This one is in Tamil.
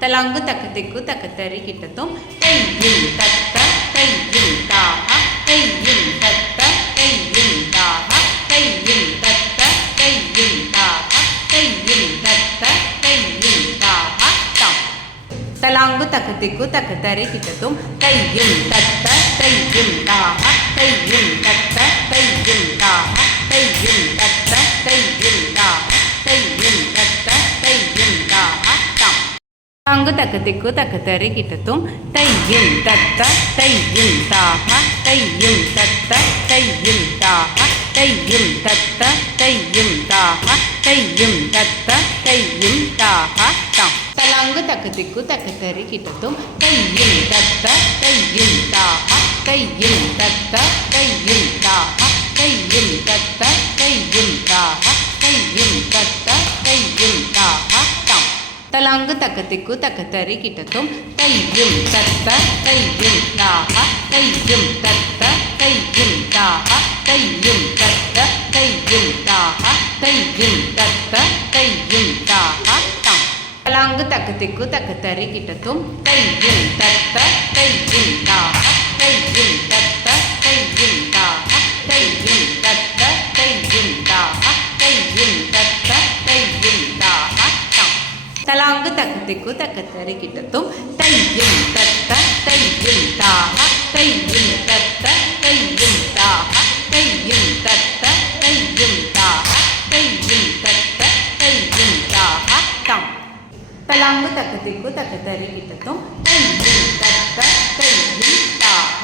தலாங்கு தக்கத்திக்கு தக்கத்தறி கிட்டத்தும் தையும் தத்த தையும் தாஹ தையும் தத்த தையும் தாஹ தையும் தத்த தையும் தாஹ தையும் தத்த தையும் தாஹ தாம் தலாங்கு தக்கத்திக்கு தக்கத்தறி கிட்டத்தும் தையும் தத்த தையும் தாஹ தையும் தத்த தையும் தாஹ தையும் தத்த தையும் தாஹ தையும் தத்த தையும் தாஹ தாம் தலாங்கு தக்கத்திக்கு தக்கத்தறி கிட்டத்தும் தையும் தத்த தையும் தாஹ தையும் தத்த தையும் தாஹ தையும் தத்த தையும் தாஹ தையும் தத்த தையும் தாஹ தாம் தலாங்கு தக்கத்திக்கு தக்கத்தறி கிட்டத்தும் தையும் தத்த தையும் தாஹ தையும் தத்த தையும் தாஹ தையும் தத்த தையும் தாஹ தையும் தத்த தையும் தாஹ தாம் தலாங்கு தக்கத்திக்கு தக்கத்தறி கிட்டத்தும் தையும் தத்த தையும் தாஹ தையும் தத்த தையும் தாஹ தையும் தத்த தையும் தாஹ தையும் தத்த தையும் தாஹ தாம் தலாங்கு தக்கத்திக்கு தக்கத்தறி கிட்டத்தும் தையும் தத்த தையும் தாஹ தையும் தத்த தையும் தாஹ தையும் தத்த தையும் தாஹ தையும் தத்த தையும் தாஹ தாம் தலாங்கு தக்கத்திக்கு தக்கத்தறி கிட்டத்தும் தையும் தத்த தையும் தாஹ தையும் தத்த தையும் தாஹ தையும் தத்த தையும் தாஹ தையும் தத்த தையும் தாஹ தாம் தலாங்கு தக்கத்திக்கு தக்கத்தறி கிட்டத்தும் தையும் தத்த தையும் தாஹ